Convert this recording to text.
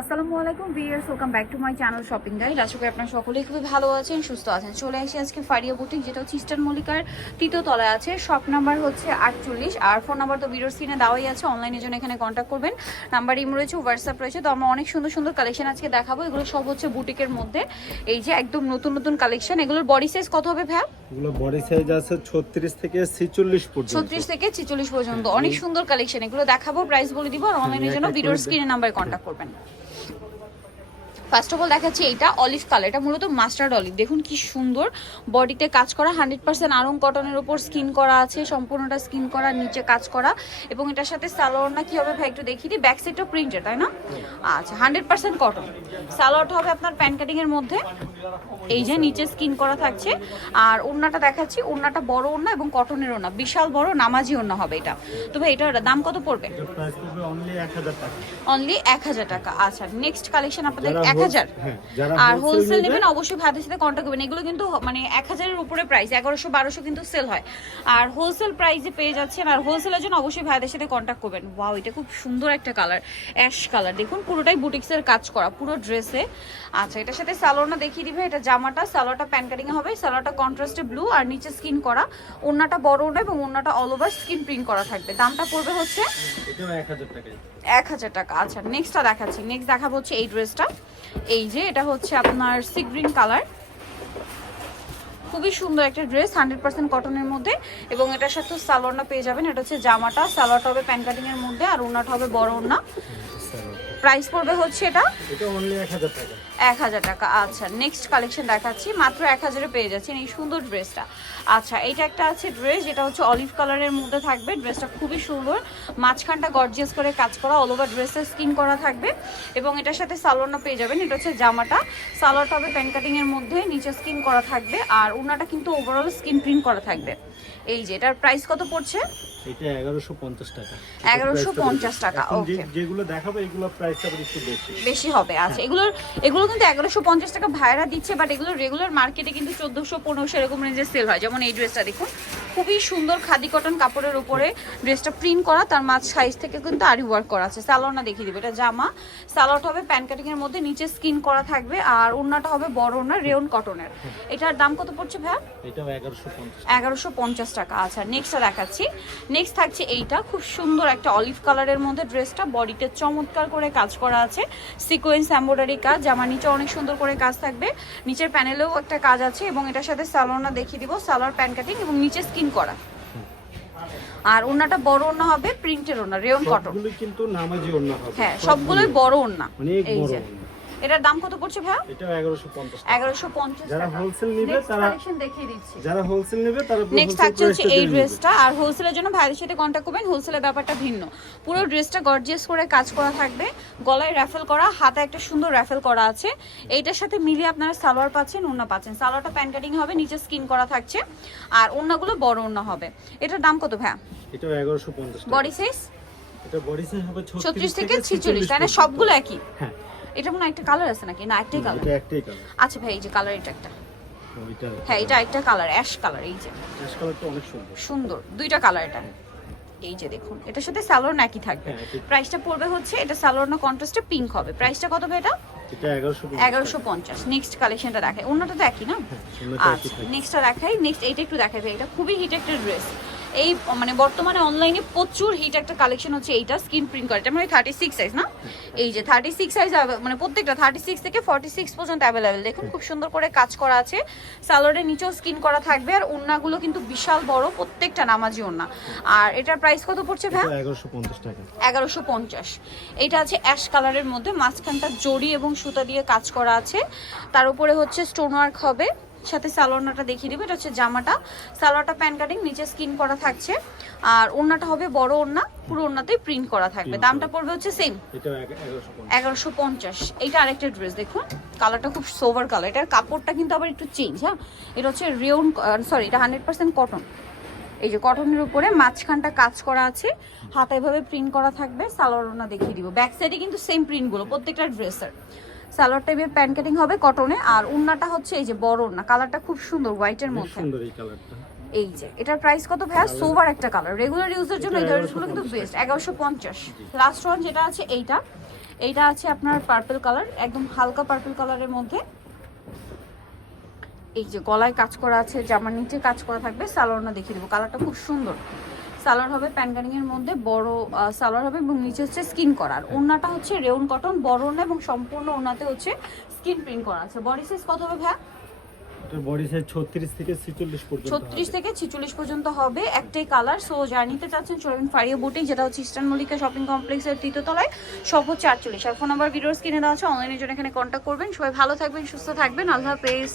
আসসালামু আলাইকুম viewers, welcome back to my channel shopping guide. আশা করি আপনারা সকলেই খুবই ভালো আছেন, সুস্থ আছেন। চলে আসি আজকে ফারিয়া বুটিক, যেটা হচ্ছে ইস্টার্ন মল্লিকার তৃতীয় তলায় আছে। শপ নাম্বার হচ্ছে 48 আর ফোন নাম্বার তো ভিডিওর স্ক্রিনে দেওয়াই আছে। অনলাইনের জন্য এখানে কন্ট্যাক্ট করবেন। নাম্বার ইম রয়েছে, হোয়াটসঅ্যাপ রয়েছে। তো আমরা অনেক সুন্দর সুন্দর কালেকশন আজকে দেখাবো। এগুলো সব হচ্ছে বুটিকের মধ্যে। এই যে একদম নতুন নতুন কালেকশন। এগুলোর বডি সাইজ কত হবে ভাই? এগুলো বডি সাইজ আছে 36 থেকে 46 পর্যন্ত। 36 থেকে 46 পর্যন্ত অনেক সুন্দর কালেকশন। এগুলো দেখাবো, প্রাইস বলে দিব। আর অনলাইনের জন্য ভিডিওর স্ক্রিনে নাম্বারে কন্ট্যাক্ট করবেন। ফার্স্ট অফ অল দেখাচ্ছি এইটা অলিভ কালার। এটা মূলত মাস্টার্ড অলিভ। দেখুন কি সুন্দর, বডিতে কাজ করা 100% আরং কটনের উপর স্কিন করা আছে। সম্পূর্ণটা স্কিন করা, নিচে কাজ করা। এবং এটার সাথে সালোয়ারটা কি হবে ভাই একটু দেখিয়ে দিই। ব্যাক সাইডটা প্রিন্টেড, তাই না? আচ্ছা, 100% কটন। সালোয়ারটা হবে আপনার প্যান্ট কাটিং এর মধ্যে। এই যে নিচে স্কিন করা থাকছে। আর ওড়নাটা দেখাচ্ছি, ওড়নাটা বড় ওড়না এবং কটনের ওড়না, বিশাল বড় নামাজি ওড়না হবে এটা। তো ভাই এটার দাম কত পড়বে? প্রাইস পড়বে অনলি 1000 টাকা। অনলি 1000 টাকা। আচ্ছা, নেক্সট কালেকশন আপনাদের 1000। যারা আর হোলসেল নেবেন অবশ্যই ভাইদের সাথে কন্ট্যাক্ট করবেন। এগুলো কিন্তু মানে 1000 এর উপরে প্রাইস, 1100-1200 কিন্তু সেল হয়। আর হোলসেল প্রাইসে পেয়ে যাচ্ছেন। আর হোলসেলের জন্য অবশ্যই ভাইদের সাথে কন্ট্যাক্ট করবেন। ওয়াও, এটা খুব সুন্দর একটা কালার, অ্যাশ কালার। দেখুন পুরোটাই বুটিক্সের কাজ করা পুরো ড্রেসে। আচ্ছা, এটার সাথে সালোয়ারটা দেখিয়ে দিবে। এটা জামাটা, সালোয়ারটা প্যান্ট কাটিং হবে। সালোয়ারটা কন্ট্রাস্টে ব্লু আর নিচে স্কিন করা। ওড়নাটা বড় ওড়না এবং ওড়নাটা অল ওভার স্কিন প্রিন্ট করা থাকবে। দামটা পড়বে হচ্ছে এটাও 1000 টাকা। 1000 টাকা। আচ্ছা, নেক্সটটা দেখাচ্ছি। নেক্সট দেখাবো হচ্ছে এই ড্রেসটা। এই যে এটা হচ্ছে আপনার সি গ্রিন কালার। খুবই সুন্দর একটা ড্রেস, 100% কটনের মধ্যে। এবং এটার সাথে সালোয়ারটা পেয়ে যাবেন। এটা হচ্ছে জামাটা, সালোয়ারটা হবে প্যান্ট কাটিং এর মধ্যে আর ওড়নাটা হবে বড় ওড়না। প্রাইস পড়বে হচ্ছে এটা অনলি 1000 টাকা। 1000 টাকা। আচ্ছা, নেক্সট কালেকশন দেখাচ্ছি। মাত্র 1000-এ পেয়ে যাচ্ছেন এই সুন্দর ড্রেসটা। আচ্ছা, এইটা একটা আছে ড্রেস, যেটা হচ্ছে অলিভ কালারের মধ্যে থাকবে। ড্রেসটা খুবই সুন্দর, মাঝখানটা গর্জিয়াস করে কাজ করা, অল ওভার ড্রেসের স্কিন করা থাকবে। এবং এটার সাথে সালোয়ারটা পেয়ে যাবেন। এটা হচ্ছে জামাটা, সালোয়ারটা হবে প্যান্ট কাটিং এর মধ্যে, নিচে স্কিন করা থাকবে। আর ওড়নাটা কিন্তু ওভারঅল স্কিন প্রিন্ট করা থাকবে। এই যে এটার প্রাইস কত পড়ছে? এটা 1150 টাকা। 1150 টাকা। ওকে, যেগুলো দেখাবো এগুলো প্রাইসটা একটু বেশি হবে। আচ্ছা, এগুলো কিন্তু 1150 টাকা ভাইরা দিচ্ছে, বাট এগুলো রেগুলার মার্কেটে কিন্তু 1400-1500 এরকম রেঞ্জের সেল হয়। যেমন এই ড্রেসটা দেখুন, খুবই সুন্দর খাদি কটন কাপড়ের উপরে ড্রেসটা প্রিন্ট করা, তার মাঝ সাইজ থেকে কিন্তু আরি ওয়ার্ক করা আছে। সালোয়ারটা দেখিয়ে দিবে। এটা জামা, সালোয়ারটা হবে প্যান্ট কাটিং এর মধ্যে, নিচে স্কিন করা থাকবে। আর ওড়নাটা হবে বড় ওড়না, রেয়ন কটনের। এটার দাম কত পড়ছে ভাই? এটাও 1150। 1150 টাকা। আচ্ছা, নেক্সটটা দেখাচ্ছি। নেক্সট থাকছে এইটা, খুব সুন্দর একটা অলিভ কালারের মধ্যে ড্রেসটা। বডিতে চমৎকার করে কাজ করা আছে, সিকোয়েন্স এমব্রয়ডারি কাজ। জামার নিচে অনেক সুন্দর করে কাজ থাকবে, নিচের প্যানেলেও একটা কাজ আছে। এবং এটার সাথে সালোয়ারটা দেখিয়ে দিব, সালোয়ার প্যান্ট কাটিং এবং নিচে স্কিন করা। আর ওড়নাটা বড় ওড়না হবে, প্রিন্টের ওড়না, রেয়ন কটন। সবগুলো কিন্তু নামাজি ওড়না হবে। হ্যাঁ, সবগুলোই বড় ওড়না। অনেক এই বড় যে ওড়না। এটার দাম কত পড়ছে ভাই? এটাও 1150 টাকা। 1150 যারা টাকা। হোলসেল নেবে নেক্সট তারা কালেকশন দেখিয়ে দিচ্ছি। যারা হোলসেল নেবে তারা নেক্সট থাকছে হচ্ছে এই ড্রেসটা। আর হোলসেলের জন্য ভাইদের সাথে কন্ট্যাক্ট করবেন। হোলসেলের ব্যাপারটা ভিন্ন। পুরো ড্রেসটা গর্জিয়াস করে কাজ করা থাকবে, গলায় র্যাফেল করা, হাতে একটা সুন্দর র্যাফেল করা আছে। এইটার সাথে মিলিয়ে আপনারা সালোয়ার পাচ্ছেন, ওড়না পাচ্ছেন। সালোয়ারটা প্যান্ট কাটিং হবে, নিচে স্কিন করা থাকছে। আর ওড়নাগুলো বড় ওড়না হবে। এটার দাম কত ভাই? এটাও 1150 টাকা। বডি সাইজ এটা বডি সাইজ হবে 36 থেকে 46, তাই না? সবগুলো একই? হ্যাঁ। এটা মনে হয় একটা কালার আছে নাকি? না, একটাই কালার। এটা একটাই কালার। আচ্ছা ভাই, এই যে কালার, এটা একটা। ওইটা হ্যাঁ, এটা একটা কালার, অ্যাশ কালার। এই যে অ্যাশ কালারটা অনেক সুন্দর। সুন্দর দুইটা কালার এটা। এই যে দেখুন, এটার সাথে সালোয়ার নাকি থাকবে। প্রাইসটা পড়বে হচ্ছে, এটা সালোয়ার না কন্ট্রাস্টে পিঙ্ক হবে। প্রাইসটা কত ভাই এটা? এটা 1150। নেক্সট কালেকশনটা দেখাই। ওন্নাটা তো একই না? আচ্ছা, নেক্সটটা দেখাই। নেক্সট এইটা একটু দেখাই ভাই। এটা খুবই হিট একটা ড্রেস। এই মানে বর্তমানে অনলাইনে প্রচুর হিট একটা কালেকশন হচ্ছে এইটা, স্কিন প্রিন্ট করা। এটা মানে 36 সাইজ না? এই যে 36 সাইজ, মানে প্রত্যেকটা 36 থেকে 46 পর্যন্ত অ্যাভেলেবেল। দেখুন খুব সুন্দর করে কাজ করা আছে। সালোয়ারের নিচেও স্কিন করা থাকবে। আর ওড়নাগুলো কিন্তু বিশাল বড়, প্রত্যেকটা নামাজি ওড়না। আর এটার প্রাইস কত পড়ছে ভাই? 1150 টাকা। 1150। এইটা আছে অ্যাশ কালারের মধ্যে, মাঝখানটা জড়ি এবং সুতা দিয়ে কাজ করা আছে। তার উপরে হচ্ছে স্টোন ওয়ার্ক হবে, সাথে সালোয়ারটা দেখিয়ে দিবে। এটা হচ্ছে জামাটা, সালোয়ারটা প্যান্ট কাটিং, নিচে স্কিন করা থাকছে। আর ওড়নাটা হবে বড় ওড়না, পুরো ওড়নাতেই প্রিন্ট করা থাকবে। দামটা পড়বে হচ্ছে সেম, এটা 1150। এইটা আরেকটা ড্রেস দেখুন, কালারটা খুব সোভার কালার। এটার কাপড়টা কিন্তু আবার একটু চেঞ্জ। হ্যাঁ, এটা হচ্ছে রেয়ন, সরি, এটা 100% কটন। এই যে কটনের উপরে মাঝখানটা কাজ করা আছে, হাতে এভাবে প্রিন্ট করা থাকবে। সালোয়ার ওড়না দেখিয়ে দিব। ব্যাক সাইডে কিন্তু সেম প্রিন্টগুলো প্রত্যেকটা ড্রেসের। সালোয়ার টাইপের প্যান্ট কাটিং হবে কটনে। আর ওড়নাটা হচ্ছে এই যে বড় ওড়না, কালারটা খুব সুন্দর, হোয়াইটের মধ্যে। সুন্দর এই কালারটা। এই যে এটার প্রাইস কত ভাইয়া? সোভার একটা কালার, রেগুলার ইউজের জন্য এই ড্রেসগুলো কিন্তু বেস্ট। 1150। লাস্ট ওয়ান যেটা আছে এইটা, এইটা আছে আপনার পার্পল কালার, একদম হালকা পার্পল কালারের মধ্যে। এই যে গলায় কাজ করা আছে, জামার নিচে কাজ করা থাকবে। সালোয়ারটা দেখিয়ে দেবো, কালারটা খুব সুন্দর। সালোয়ার হবে প্যানকানিং এর মধ্যে, বড় সালোয়ার হবে এবং নিচে হচ্ছে স্কিন করার। ওড়নাটা হচ্ছে রেউন কটন, বড় ওড়না এবং সম্পূর্ণ ওড়নাতে হচ্ছে স্কিন প্রিন্ট করা আছে। বডি সাইজ কত হবে ভাই? এটা বডি সাইজ 36 থেকে 46 পর্যন্ত 36 থেকে 46 পর্যন্ত হবে। একটাই কালার। সো যারা নিতে চাচ্ছেন চলবেন ফারিয়া বুটিক, যেটা হচ্ছে ইস্টার্ন মল্লিকা শপিং কমপ্লেক্সের 3য় তলায়, সব হচ্ছে 48। আর ফোন নাম্বার ভিডিওর স্ক্রিনে দেওয়া আছে, অনলাইনের জন্য এখানে কন্ট্যাক্ট করবেন। সবাই ভালো থাকবেন, সুস্থ থাকবেন, আল্লাহ হাফেজ।